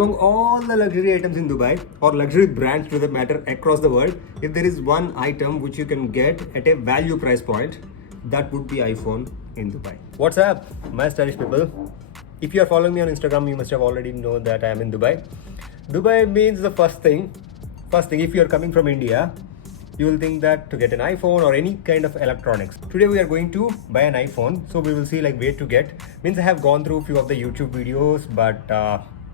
Among all the luxury items in Dubai, or luxury brands to the matter across the world, if there is one item which you can get at a value price point, that would be iPhone in Dubai. What's up, my stylish people? If you are following me on Instagram, you must have already known that I am in Dubai. Dubai means the first thing, if you are coming from India, you will think that to get an iPhone or any kind of electronics. Today we are going to buy an iPhone, so we will see like where to get. Means I have gone through a few of the YouTube videos, but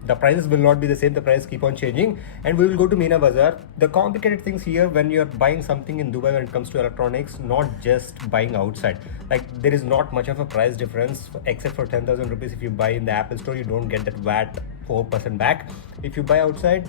the prices will not be the same. The prices keep on changing, and we will go to Meena Bazaar. The complicated things here when you are buying something in Dubai when it comes to electronics, not just buying outside. Like there is not much of a price difference except for 10,000 rupees. If you buy in the Apple store, you don't get that VAT 4% back. If you buy outside,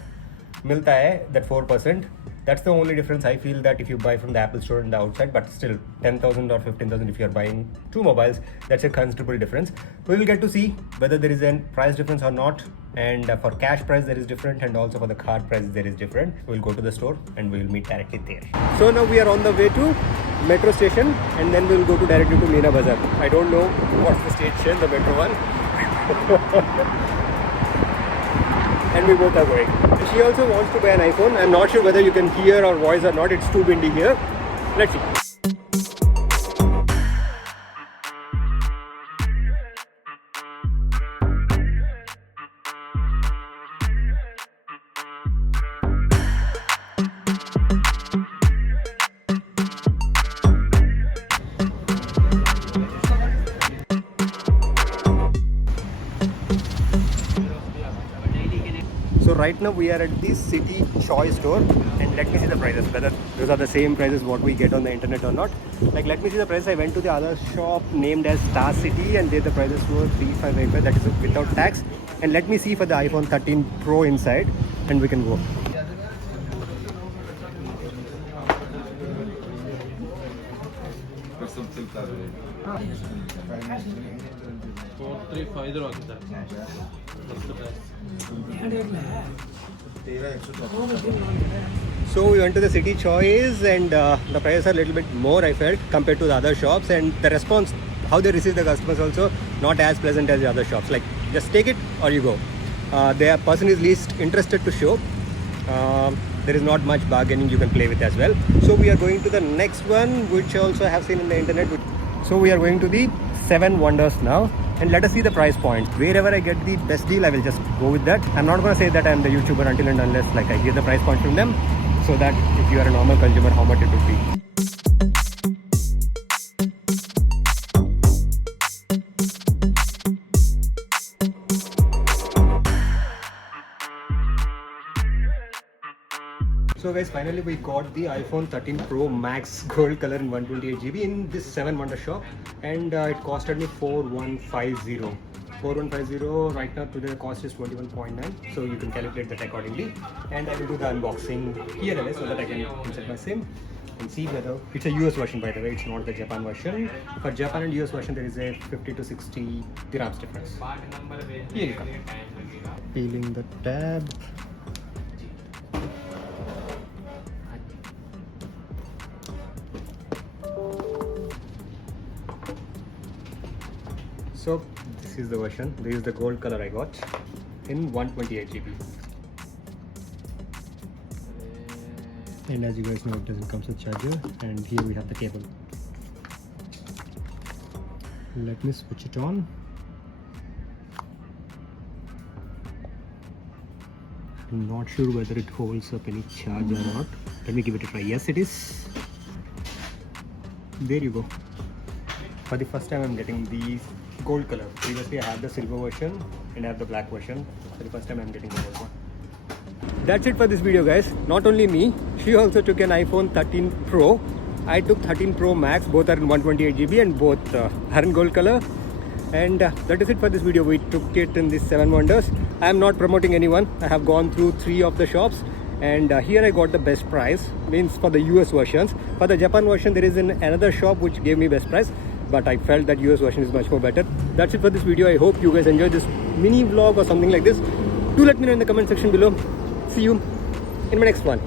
milta hai that 4%. That's the only difference I feel, that if you buy from the Apple store and the outside, but still 10,000 or 15,000 if you are buying two mobiles, that's a considerable difference. We will get to see whether there is a price difference or not, and for cash price there is different, and also for the card price there is different. We'll go to the store and we will meet directly there. So now we are on the way to metro station, and then we will go to directly to Meena Bazaar. I don't know what's the station, the metro one. And we both are going. She also wants to buy an iPhone. I'm not sure whether you can hear our voice or not. It's too windy here. Let's see. So right now we are at the City Choice store, and let me see the prices, whether those are the same prices what we get on the internet or not. Like let me see the price. I went to the other shop named as Star City, and there the prices were 3585, that is without tax. And let me see for the iPhone 13 Pro inside, and we can go. So we went to the City Choice, and the prices are a little bit more, I felt, compared to the other shops, and the response, how they receive the customers also not as pleasant as the other shops. Like just take it or you go. The person is least interested to show. There is not much bargaining you can play with as well. So we are going to the next one, which also I have seen in the internet. So we are going to the 7 Wonders now, and let us see the price point. Wherever I get the best deal, I will just go with that. I'm not going to say that I'm the YouTuber until and unless like I get the price point from them, so that if you are a normal consumer, how much it would be. So guys, finally we got the iPhone 13 Pro Max gold color in 128GB in this 7 Wonder shop, and it costed me 4150. 4150 right now. Today the cost is 21.9, so you can calculate that accordingly. And I will do the unboxing here so that I can insert my SIM and see whether it's a US version, by the way. It's not the Japan version. For Japan and US version there is a 50 to 60 dirhams difference. Here you come. Peeling the tab. So this is the version. This is the gold color I got in 128GB. And as you guys know, it doesn't come with charger, and here we have the cable. Let me switch it on. I'm not sure whether it holds up any charge or not. Let me give it a try. Yes, it is. There you go. For the first time I'm getting the gold color. Previously I had the silver version and I have the black version. For the first time I'm getting the gold one. That's it for this video, guys. Not only me, she also took an iPhone 13 Pro. I took 13 Pro Max. Both are in 128GB and both are in gold color. And that is it for this video. We took it in these 7 Wonders. I am not promoting anyone. I have gone through 3 of the shops, and here I got the best price, means for the US versions. For the Japan version there is another shop which gave me best price, but I felt that US version is much more better. That's it for this video. I hope you guys enjoyed this mini vlog or something like this. Do let me know in the comment section below. See you in my next one.